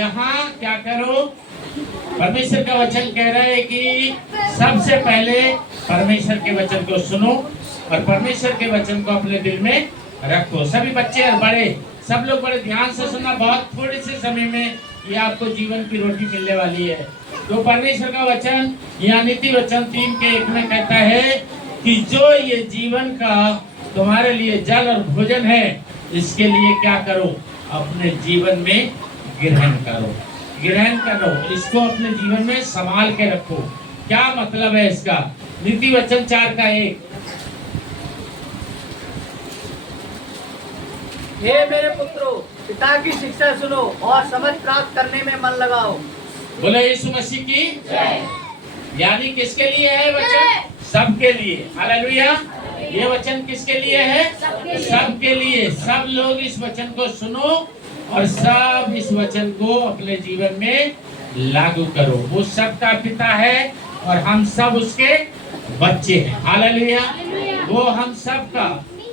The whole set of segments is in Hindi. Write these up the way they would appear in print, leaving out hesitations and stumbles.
यहाँ क्या करो, परमेश्वर का वचन कह रहा है कि सबसे पहले परमेश्वर के वचन को सुनो और परमेश्वर के वचन को अपने दिल में रखो। सभी बच्चे और बड़े, सब लोग बड़े ध्यान से सुनना। बहुत थोड़े से समय में ये आपको जीवन की रोटी मिलने वाली है। तो परमेश्वर का वचन या नीति वचन 3:1 में कहता है कि जो ये जीवन का तुम्हारे लिए जल और भोजन है, इसके लिए क्या करो, अपने जीवन में ग्रहण करो, ग्रहण करो, इसको अपने जीवन में संभाल के रखो। क्या मतलब है इसका? नीति वचन 4:1, हे मेरे पुत्रों, पिता की शिक्षा सुनो और समझ प्राप्त करने में मन लगाओ। बोले यीशु मसीह की जय। यानी किसके लिए है वचन? सबके लिए। हालेलुया। ये वचन किसके लिए है? सबके लिए। सब लोग इस वचन को सुनो और सब इस वचन को अपने जीवन में लागू करो। वो सबका पिता है और हम सब उसके बच्चे हैं। हालेलुया। वो हम सब का,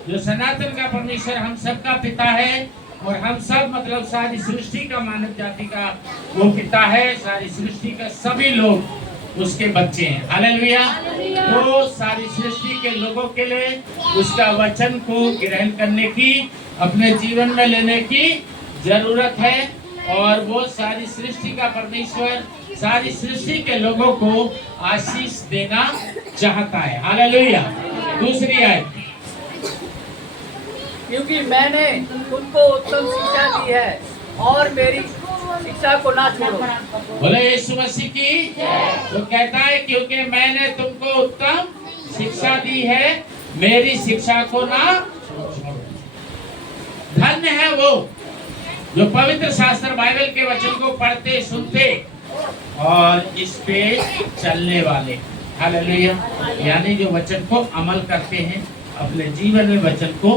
जो सनातन का परमेश्वर हम सबका पिता है और हम सब मतलब सारी सृष्टि का, मानव जाति का वो पिता है। सारी सृष्टि का सभी लोग उसके बच्चे हैं। हालेलुया। तो सारी सृष्टि के लोगों के लिए उसका वचन को ग्रहण करने की, अपने जीवन में लेने की जरूरत है। और वो सारी सृष्टि का परमेश्वर सारी सृष्टि के लोगों को आशीष देना चाहता है। हालेलुया। दूसरी आयत, क्योंकि मैंने तुमको उत्तम शिक्षा दी है और मेरी शिक्षा को ना छोड़ो। बोले यीशु मसीह की तो कहता है क्योंकि मैंने तुमको उत्तम शिक्षा दी है, मेरी शिक्षा को ना छोड़ो। धन्य है वो जो पवित्र शास्त्र बाइबल के वचन को पढ़ते, सुनते और इस पे चलने वाले। हालेलुया। यानी जो वचन को अमल करते हैं, अपने जीवन में वचन को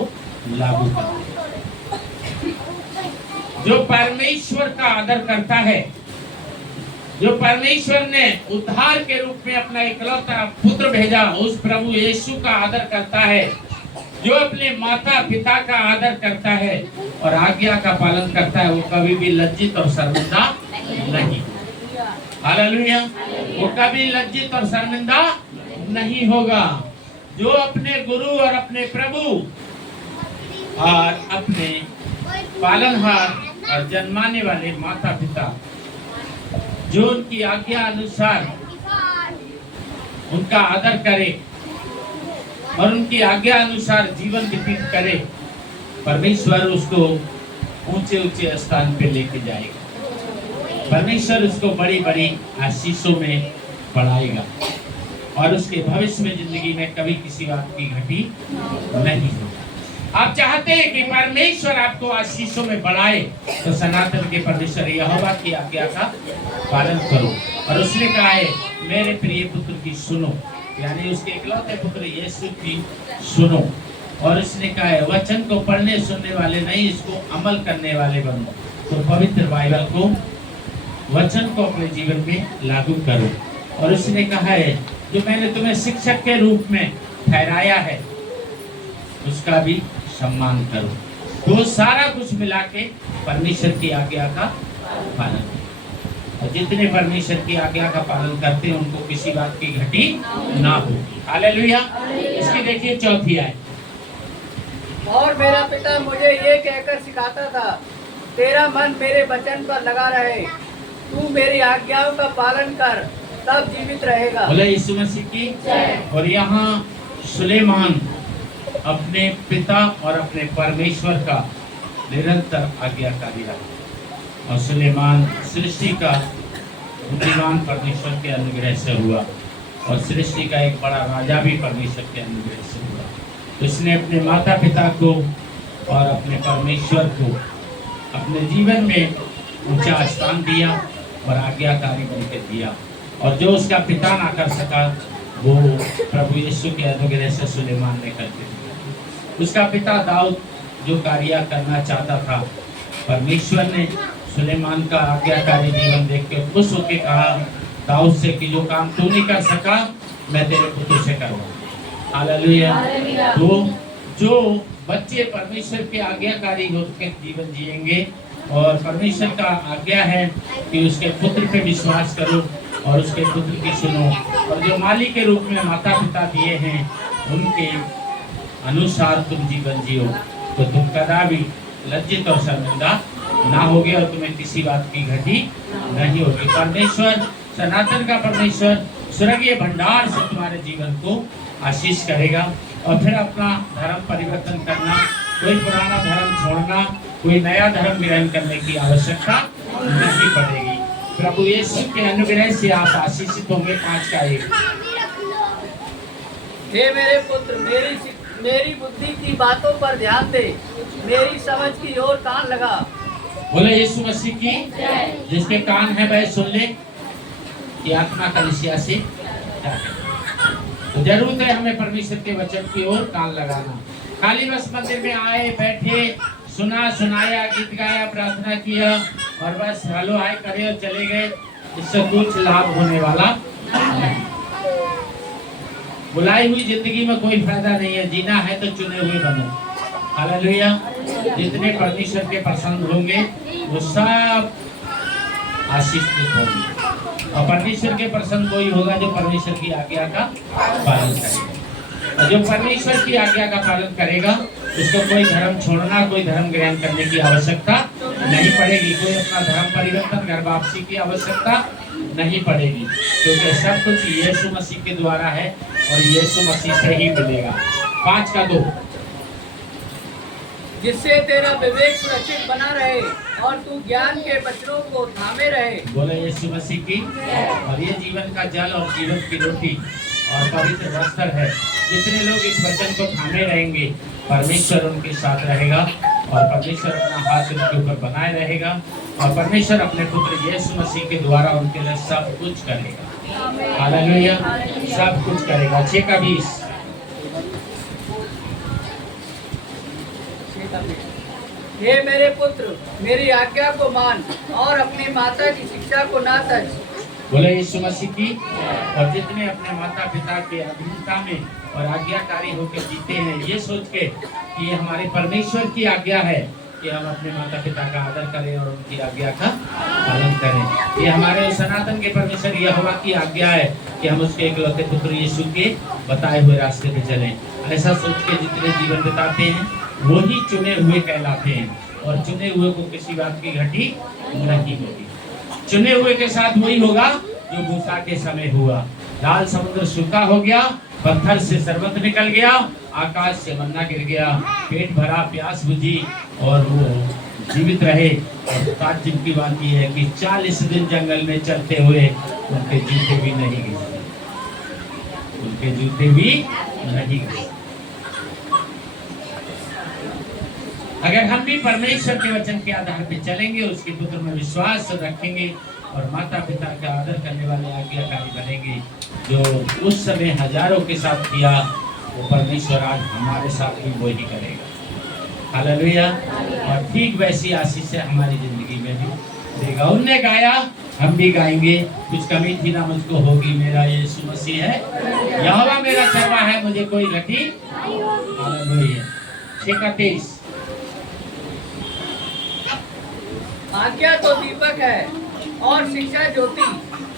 लागू करते हैं। जो परमेश्वर का आदर करता है, जो परमेश्वर ने उद्धार के रूप में अपना इकलौता पुत्र भेजा, उस प्रभु यीशु का आदर करता है, जो अपने माता पिता का आदर करता है और आज्ञा का पालन करता है, वो कभी भी लज्जित और शर्मिंदा नहीं। हालेलुया। वो कभी लज्जित और शर्मिंदा नहीं होगा। जो अपने गुरु और अपने प्रभु और अपने पालनहार और जन्माने वाले माता पिता, जो उनकी आज्ञा अनुसार उनका आदर करे और उनकी आज्ञा अनुसार जीवन व्यतीत करे, परमेश्वर उसको ऊंचे ऊंचे स्थान पे लेके जाएगा। परमेश्वर उसको बड़ी बड़ी आशीषों में बढ़ाएगा और उसके भविष्य में जिंदगी में कभी किसी बात की घटी नहीं होगी। आप चाहते हैं कि परमेश्वर आपको आशीषों में बढ़ाए, तो सनातन के परमेश्वर यहोवा की आज्ञा का पालन करो। और उसने कहा है मेरे प्रिय पुत्र की सुनो, यानी उसके इकलौते पुत्र यीशु की सुनो। और उसने कहा है वचन को पढ़ने सुनने वाले नहीं, इसको अमल करने वाले बनो। तो पवित्र बाइबल को, वचन को अपने जीवन में लागू करो। और उसने कहा है जो मैंने तुम्हें शिक्षक के रूप में ठहराया है, उसका भी सम्मान करो। तो सारा कुछ मिला के परमेश्वर की आज्ञा का पालन करो। और जितने परमेश्वर की आज्ञा का पालन करते हैं उनको किसी बात की घटी ना होगी। हालेलुया। इसकी देखिए चौथी आयत। और मेरा पिता मुझे ये कहकर सिखाता था, तेरा मन मेरे वचन पर लगा रहे, तू मेरी आज्ञाओं का पालन कर, तब जीवित रहेगा। बोले यीशु मसीह की जय। और यहाँ सुलेमान अपने पिता और अपने परमेश्वर का निरंतर आज्ञाकारी रहा। और सुलेमान सृष्टि का बुद्धिमान परमेश्वर के अनुग्रह से हुआ और सृष्टि का एक बड़ा राजा भी परमेश्वर के अनुग्रह से हुआ। उसने अपने माता पिता को और अपने परमेश्वर को अपने जीवन में ऊंचा स्थान दिया और आज्ञाकारी बनकर दिया। और जो उसका पिता ना कर सका, वो प्रभु यीशु के अनुग्रह से सुलेमान ने कर दिया। उसका पिता दाऊद जो कार्य करना चाहता था, परमेश्वर ने सुलेमान का आज्ञाकारी जीवन देख के खुश होकर कहा दाऊद से कि जो काम तू नहीं कर सका, मैं तेरे पुत्र से करूँगा। हालेलुया। तो जो बच्चे परमेश्वर के आज्ञाकारी होकर जीवन जिएंगे, और परमेश्वर का आज्ञा है कि उसके पुत्र पे विश्वास करो और उसके पुत्र की सुनो, और जो मालिक के रूप में माता पिता दिए हैं उनके अनुसार तुम जीवन जियो, तो तुम कदापि लज्जित और शर्मिंदा ना होगे और तुम्हें किसी बात की घटी नहीं होगी। परमेश्वर, सनातन का परमेश्वर स्वर्गीय भंडार से तुम्हारे जीवन को आशीष करेगा, और फिर अपना धर्म परिवर्तन करना, कोई पुराना धर्म छोड़ना, कोई नया धर्म ग्रहण करने की आवश्यकता नहीं पड़ेगी। प्रभु यीशु के अनुग्रह से आप आशीषित होंगे। 5 का 1। हे मेरे पुत्र, मेरी बुद्धि की बातों पर ध्यान दे, मेरी समझ की ओर कान लगा। बोले यीशु मसीह की, जिसके कान है वह सुन ले कि आत्मा कलीसिया से क्या कहती है। तो जरूरत है हमें परमेश्वर के वचन की ओर कान लगाना। खाली बस मंदिर में आए, बैठे, सुना, सुनाया, गीत गाया, प्रार्थना किया और बस हेलो हाय करे और चले गए, इससे कुछ लाभ होने वाला नहीं। बुलाई हुई जिंदगी में कोई फायदा नहीं है। जीना है तो चुने हुए बनो। हालेलुया। जितने परमेश्वर के पसंद होंगे वो सब आशीषित होंगे, और परमेश्वर के पसंद कोई होगा जो परमेश्वर की आज्ञा का पालन करेगा। और जो परमेश्वर की आज्ञा का पालन करेगा उसको कोई धर्म छोड़ना, कोई धर्म ग्रहण करने की आवश्यकता नहीं पड़ेगी। कोई अपना धर्म परिवर्तन, घर वापसी की आवश्यकता नहीं पड़ेगी, क्योंकि सब कुछ यीशु मसीह के द्वारा है और यीशु मसीह से ही मिलेगा। 5 का 2। जिससे तेरा विवेक सुरक्षित बना रहे और तू ज्ञान के वचनों को थामे रहे। बोले यीशु मसीह की। और ये जीवन का जल और जीवन की रोटी और पवित्र वस्त्र है। जितने लोग इस वचन को थामे रहेंगे, परमेश्वर उनके साथ रहेगा और परमेश्वर अपना हाथ उनके ऊपर बनाए रहेगा, और परमेश्वर अपने पुत्र यीशु मसीह के द्वारा उनके लिए सब कुछ करेगा। हालेलुया। सब कुछ करेगा। 6 का 20। हे मेरे पुत्र, मेरी आज्ञा को मान और अपनी माता की शिक्षा को ना तज। बोले यीशु मसीह की। और जितने अपने माता पिता के अधीनता में और आज्ञाकारी होकर जीते हैं, ये सोच के कि ये हमारे परमेश्वर की आज्ञा है कि हम अपने माता पिता का आदर करें और उनकी आज्ञा का पालन करें। ये हमारे सनातन के परमेश्वर यहोवा की आज्ञा है कि हम उसके इकलौते पुत्र यीशु के बताए हुए रास्ते पे चलें। ऐसा सोच के जितने जीवन बिताते हैं वो ही चुने हुए कहलाते हैं, और चुने हुए को किसी बात की घटी नहीं होगी। चुने हुए के साथ वही होगा जो मूसा के समय हुआ। लाल समुद्र सूखा हो गया, पत्थर से शरबत निकल गया, आकाश से मन्ना गिर गया, पेट भरा, प्यास बुझी और वो जीवित रहे। और ताज्जुब की बात यह है कि 40 दिन जंगल में चलते हुए उनके जूते भी नहीं गिरे, उनके जूते भी नहीं गिरे। अगर हम भी परमेश्वर के वचन के आधार पर चलेंगे, उसके पुत्र में विश्वास रखेंगे और माता पिता का आदर करने वाले आज्ञाकारी बनेंगे, जो उस समय हजारों के साथ किया वो परमेश्वर आज हमारे साथ भी वही करेगा। हालेलुया। और ठीक वैसी आशीष से हमारी जिंदगी में भी देगा। उनने गाया, हम भी गाएंगे। कुछ कमी थी ना मुझको होगी, मेरा यीशु मसीह है, यहोवा मेरा चरवा है, मुझे कोई घटी। हालेलुया। 6 का 23। आज्ञा तो दीपक है और शिक्षा ज्योति,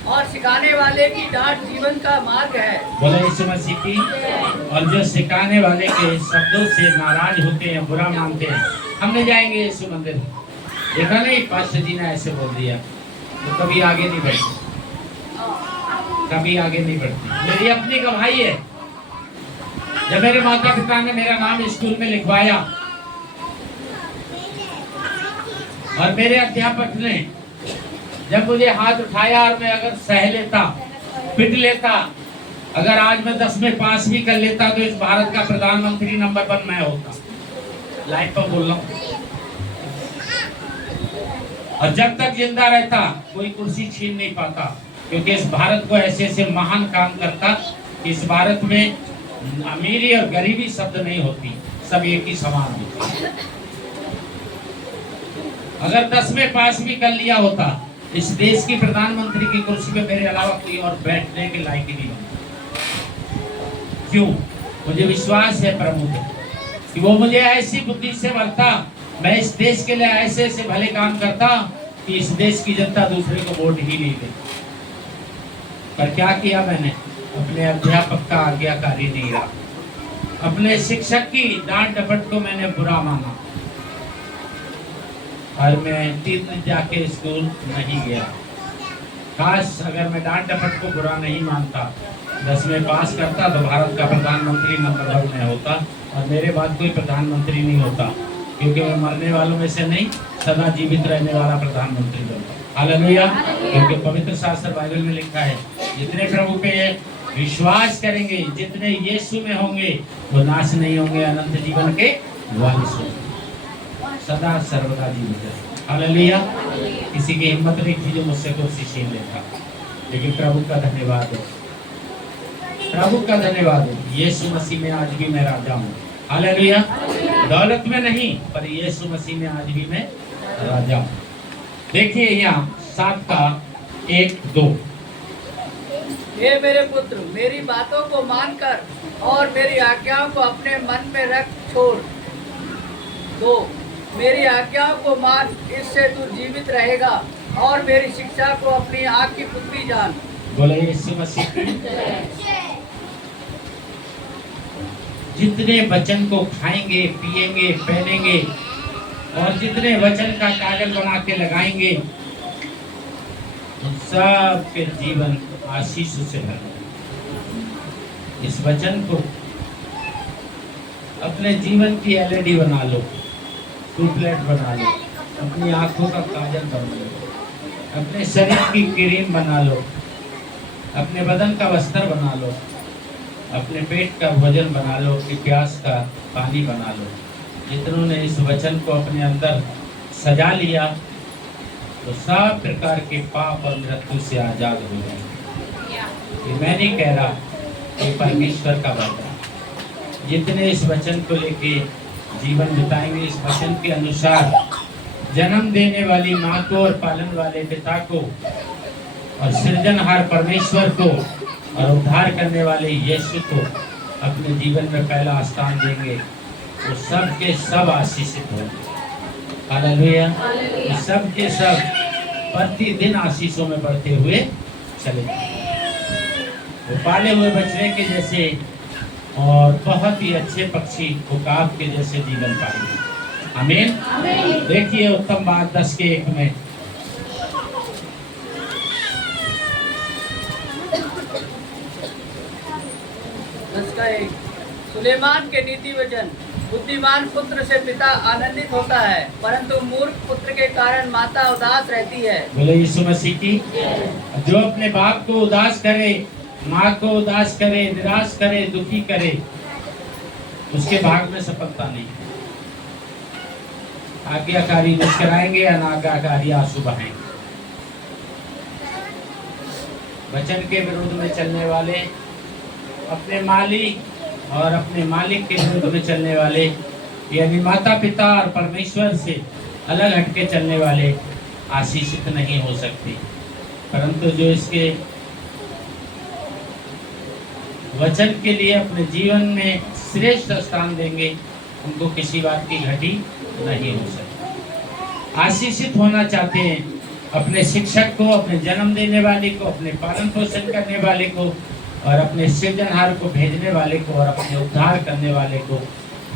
और सिखाने वाले की डांट जीवन का मार्ग है। बोले यीशु मसीह की। और जो सिखाने वाले के शब्दों से नाराज होते हैं, बुरा मानते हैं, हम ले जाएंगे यीशु मंदिर। देखा नहीं, पास्टर जी ने ऐसे बोल दिया, तो कभी आगे नहीं बढ़ती, कभी आगे नहीं बढ़ती। मेरी अपनी गवाही है। जब मेरे माता पिता ने मेरा नाम स्कूल में लिखवाया और मेरे अध्यापक ने जब मुझे हाथ उठाया और मैं अगर सह लेता, पिट लेता, अगर आज मैं 10 में पास भी कर लेता तो इस भारत का प्रधानमंत्री नंबर 1 मैं होता। लाइफ पर बोल रहा हूँ। और जब तक जिंदा रहता कोई कुर्सी छीन नहीं पाता, क्योंकि इस भारत को ऐसे ऐसे महान काम करता कि इस भारत में अमीरी और गरीबी शब्द नहीं होती, सब एक ही समान होती। अगर 10 में पास भी कर लिया होता, इस देश की प्रधानमंत्री की कुर्सी पे मेरे अलावा कोई और बैठने के लायक ही नहीं होता। क्यों? मुझे विश्वास है प्रभु पे कि वो मुझे ऐसी बुद्धि से भरता मैं इस देश के लिए ऐसे ऐसे भले काम करता कि इस देश की जनता दूसरे को वोट ही नहीं दे। पर क्या किया मैंने? अपने अध्यापक का आज्ञाकारी नहीं रहा, अपने शिक्षक की डांट डपट को मैंने बुरा माना और मैं 3 दिन जाके स्कूल नहीं गया। काश अगर मैं डांट डपट को बुरा नहीं मानता, 10वें पास करता तो भारत का प्रधानमंत्री नंबर 1 में होता और मेरे बाद कोई प्रधानमंत्री नहीं होता, क्योंकि मैं मरने वालों में से नहीं, सदा जीवित रहने वाला प्रधानमंत्री बनता। हालेलुया। क्योंकि पवित्र शास्त्र बाइबल में लिखा है, जितने प्रभु पे विश्वास करेंगे, जितने यीशु में होंगे, वो नाश नहीं होंगे, अनंत जीवन के वारिस होंगे, सदा सर्वदा जीवित रहे। हालेलुया। किसी की हिम्मत नहीं थी जो मुझसे कुछ छीन लेता, लेकिन प्रभु का धन्यवाद हो, प्रभु का धन्यवाद हो, यीशु मसीह में आज भी मैं राजा हूँ। हालेलुया। दौलत में नहीं, पर यीशु मसीह में आज भी मैं राजा हूँ। देखिए यहाँ 7 का 1-2। हे मेरे पुत्र, मेरी बातों को मानकर और मेरी आज्ञाओं को अपने मन में रख छोड़ दो। मेरी आज्ञाओं को मान, इससे तू जीवित रहेगा और मेरी शिक्षा को अपनी आँख की पुतली जान। बोले यीशु मसीह की। जितने वचन को खाएंगे, पिएंगे, पहनेंगे और जितने वचन का कागज बना के लगाएंगे, उन सब के जीवन आशीष से भरे। इस वचन को अपने जीवन की एलईडी बना लो, ट्यूबलाइट बना लो, अपनी आंखों का काजल बना लो, अपने शरीर की क्रीम बना लो, अपने बदन का वस्त्र बना लो, अपने पेट का भोजन बना लो, कि प्यास का पानी बना लो। जितनों ने इस वचन को अपने अंदर सजा लिया, तो सब प्रकार के पाप और मृत्यु से आजाद हो जाएंगे। ये मैं नहीं कह रहा, ये परमेश्वर का वादा। जितने इस वचन को लेके जीवन बिताएंगे, इस वचन के अनुसार जन्म देने वाली माँ को और पालन वाले पिता को और सृजनहार परमेश्वर को और उद्धार करने वाले यीशु को अपने जीवन में पहला स्थान देंगे, तो सब के सब आशीषित होंगे। हालेलुया। सब के सब प्रतिदिन आशीषों में बढ़ते हुए चले जाएंगे, वो पाले हुए बछड़े के जैसे और बहुत ही अच्छे पक्षी उकाब के जैसे जीवन पाएंगे। आमीन। देखिए उत्तम बात 10 के 1 में, सुलेमान के नीति वचन। बुद्धिमान पुत्र से पिता आनंदित होता है, परंतु मूर्ख पुत्र के कारण माता उदास रहती है। बोले यीशु मसीह की। जो अपने बाप को उदास करे, माँ को उदास करे, निराश करे, दुखी करे, उसके भाग में सफलता नहीं। आज्ञाकारी मुस्कुराएंगे, अनाज्ञाकारी आंसू बहाएंगे। वचन के विरोध में चलने वाले, अपने मालिक और अपने मालिक के विरुद्ध में चलने वाले, यानी माता पिता और परमेश्वर से अलग हटके चलने वाले आशीषित नहीं हो सकते। परंतु जो इसके वचन के लिए अपने जीवन में श्रेष्ठ स्थान देंगे, उनको किसी बात की घटी नहीं हो सकती। आशीषित होना चाहते हैं, अपने शिक्षक को, अपने जन्म देने वाले को, अपने पालन पोषण करने वाले को और अपने सृजनहार को भेजने वाले को और अपने उद्धार करने वाले को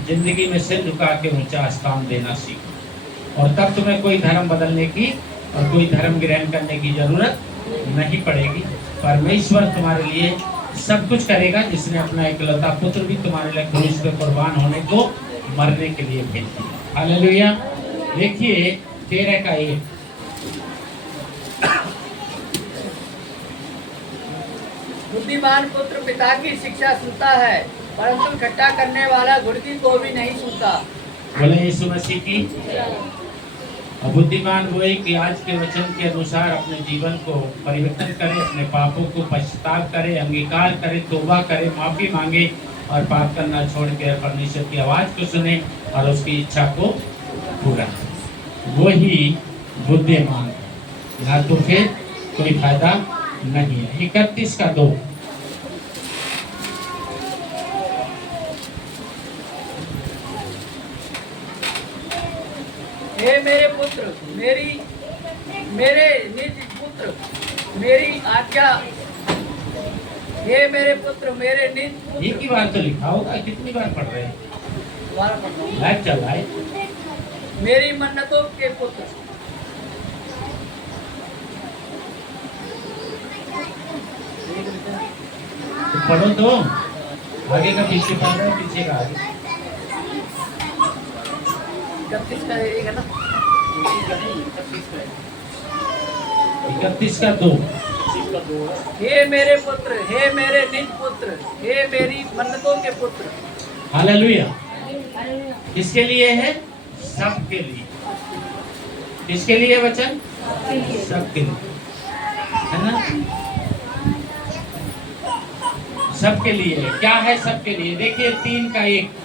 जिंदगी में सिर झुका के ऊंचा स्थान देना सीखो, और तब तुम्हें कोई धर्म बदलने की और कोई धर्म ग्रहण करने की जरूरत नहीं पड़ेगी। परमेश्वर तुम्हारे लिए सब कुछ करेगा, जिसने अपना इकलौता पुत्र भी तुम्हारे लिए क्रूस पे कुर्बान होने को, मरने के लिए भेज दिया। हालेलुया। देखिए 13 का 1। बुद्धिमान पुत्र पिता की शिक्षा सुनता है, परंतु ठट्टा करने वाला घुड़की को भी नहीं सुनता। बोले यीशु मसीह की। बुद्धिमान वो है कि आज के वचन के अनुसार अपने जीवन को परिवर्तन करे, अपने पापों को पश्चाताप करे, अंगीकार करे, तौबा करे, माफी मांगे और पाप करना छोड़ के परमेश्वर की आवाज को सुने और उसकी इच्छा को पूरा करे। वो ही बुद्धिमान है, ना तो फिर कोई फायदा नहीं है। 31 का 2। हे मेरे पुत्र मेरे निज पुत्र मेरी आज्ञा हे मेरे पुत्र मेरे निज एक ही बार तो लिखा होगा, कितनी बार पढ़ रहे हैं? दोबारा पढ़ता हूँ। लाइव चल रहा है। मेरी मन्नतों के पुत्र तो पढ़ो तो, आगे का पीछे पढ़ रहे हैं, पीछे का आगे। 31 का एक है ना 31 का 2। हे मेरे पुत्र हे मेरे निज पुत्र हे मेरी मन्नतों के पुत्र। हालेलुया। किसके लिए है? सबके लिए। किसके लिए वचन? सबके लिए, है ना? सबके लिए है। क्या है सबके लिए? देखिए 3 का 1।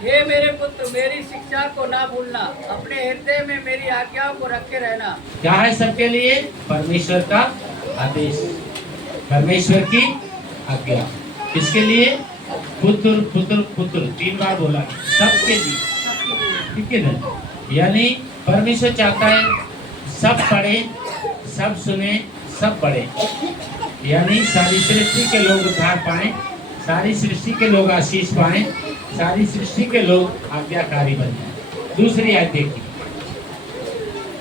हे मेरे पुत्र मेरी शिक्षा को ना भूलना अपने हृदय में मेरी आज्ञाओं को रखे रहना। क्या है सबके लिए? परमेश्वर का आदेश, परमेश्वर की आज्ञा। किसके लिए? पुत्र पुत्र पुत्र 3 बार बोला, सबके लिए। ठीक है ना? यानी परमेश्वर चाहता है सब पढ़े, सब सुने, सब बढ़े। यानी सारी सृष्टि के लोग उद्धार पाएं, सारी सृष्टि के लोग आशीष पाएं, सारी सृष्टि के लोग आज्ञाकारी बन जाएं। दूसरी आयत देखिए।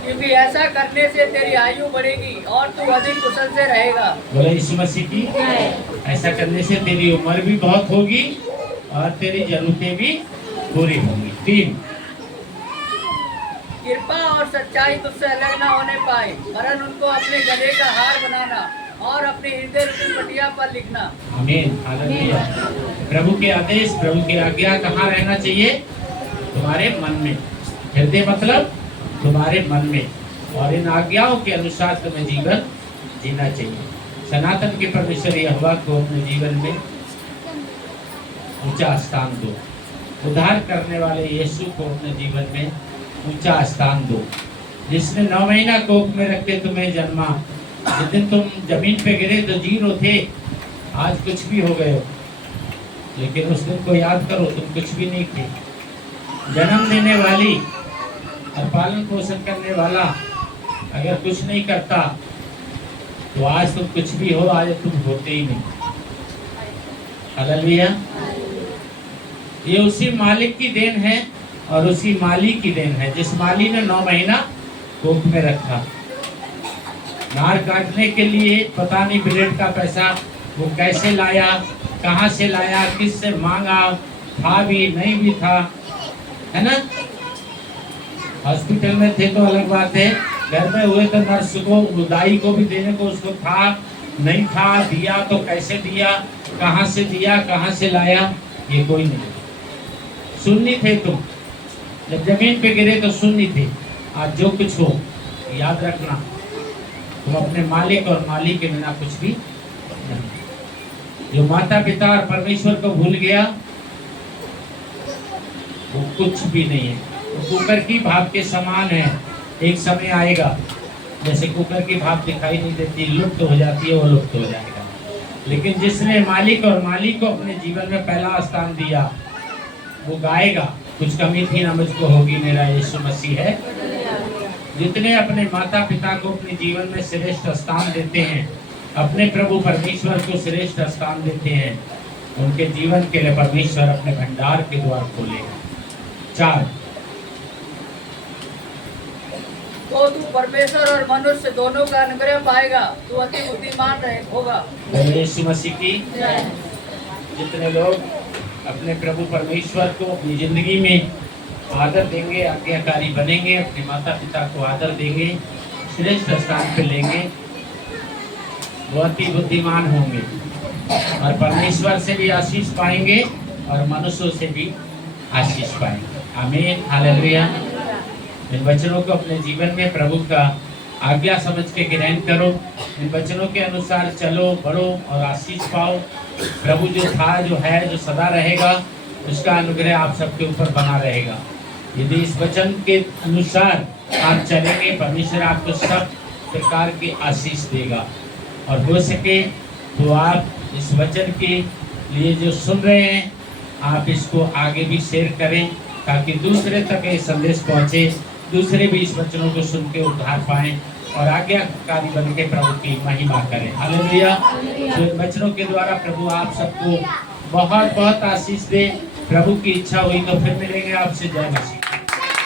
क्योंकि ऐसा करने से तेरी आयु बढ़ेगी और तू अधिक कुशल से रहेगा। बोले यीशु मसीह की। ऐसा करने से तेरी उम्र भी बहुत होगी और तेरी जरूरतें भी पूरी होंगी। 3 कृपा और सच्चाई तुझसे अलग ना होने पाए, वरन उनको अपने गले का हार बनाना और अपने हृदय रूपी पटिया पर लिखना। आमीन, हालेलुया। प्रभु के आदेश, प्रभु की आज्ञा कहाँ रहना चाहिए? तुम्हारे मन में। हृदय मतलब तुम्हारे मन में, और इन आज्ञाओं के अनुसार तुम्हें जीवन जीना चाहिए। सनातन के परमेश्वर यहोवा को अपने जीवन में ऊंचा स्थान दो। उद्धार करने वाले यीशु को अपने जीवन में ऊंचा स्थान दो। जिसने 9 महीना कोख में रख के तुम्हें जन्मा, जिस दिन तुम जमीन पे गिरे तो 0 थे, आज कुछ भी हो गए हो, लेकिन उस दिन को याद करो, तुम कुछ भी नहीं थे। जन्म देने वाली और पालन पोषण करने वाला अगर कुछ नहीं करता तो आज तुम कुछ भी हो, आज तुम होते ही नहीं। हालेलुया। ये उसी मालिक की देन है और उसी माली की देन है, जिस माली ने 9 महीना कोख में रखा। नार काटने के लिए पता नहीं ब्लेड का पैसा वो कैसे लाया, कहाँ से लाया, किस से मांगा, था भी नहीं भी था, है ना? हॉस्पिटल में थे तो अलग बात है, घर में हुए तो नर्स को, दाई को भी देने को उसको था नहीं था, दिया तो कैसे दिया, कहाँ से दिया, कहाँ से लाया, ये कोई नहीं। सुन्नी थे तुम, जब जमीन पे गिरे तो सुन्नी थे। आज जो कुछ हो याद रखना, तुम अपने मालिक और मालिक के बिना कुछ भी नहीं। जो माता पिता और परमेश्वर को भूल गया वो कुछ भी नहीं है। वो कुकर की भाप के समान है। एक समय आएगा जैसे कुकर की भाप दिखाई नहीं देती, लुप्त हो जाती है, वो लुप्त हो जाएगा। लेकिन जिसने मालिक और मालिक को अपने जीवन में पहला स्थान दिया वो गाएगा, कुछ कमी थी ना मुझको होगी, मेरा यीशु मसीह है। जितने अपने माता पिता को अपने जीवन में श्रेष्ठ स्थान देते हैं, अपने प्रभु परमेश्वर को श्रेष्ठ स्थान देते हैं, उनके जीवन के लिए परमेश्वर अपने भंडार के द्वार खोलेगा। 4 तो तू परमेश्वर और मनुष्य दोनों का अनुग्रह पाएगा, तू अति बुद्धिमान होगा। यीशु मसीह की। जितने लोग अपने प्रभु परमेश्वर को अपनी जिंदगी में आदर देंगे, आज्ञाकारी बनेंगे, अपने माता पिता को आदर देंगे, श्रेष्ठ स्थान पे लेंगे, वो अति बुद्धिमान होंगे और परमेश्वर से भी आशीष पाएंगे और मनुष्यों से भी आशीष पाएंगे। आमीन, हालेलुया। इन वचनों को अपने जीवन में प्रभु का आज्ञा समझ के ग्रहण करो। इन वचनों के अनुसार चलो, बढ़ो और आशीष पाओ। प्रभु जो था, जो है, जो सदा रहेगा, उसका अनुग्रह आप सबके ऊपर बना रहेगा। यदि इस वचन के अनुसार आप चलेंगे, परमेश्वर आपको सब प्रकार की आशीष देगा और हो सके तो आप इस वचन के लिए जो सुन रहे हैं, आप इसको आगे भी शेयर करें ताकि दूसरे तक ये संदेश पहुंचे, दूसरे भी इस वचनों को सुन के उद्धार पाएं और आज्ञाकारी बन के प्रभु की महिमा करें। हालेलुया। तो इन वचनों के द्वारा प्रभु आप सबको बहुत बहुत आशीष दे। प्रभु की इच्छा हुई तो फिर मिलेंगे आपसे। जय मसीह।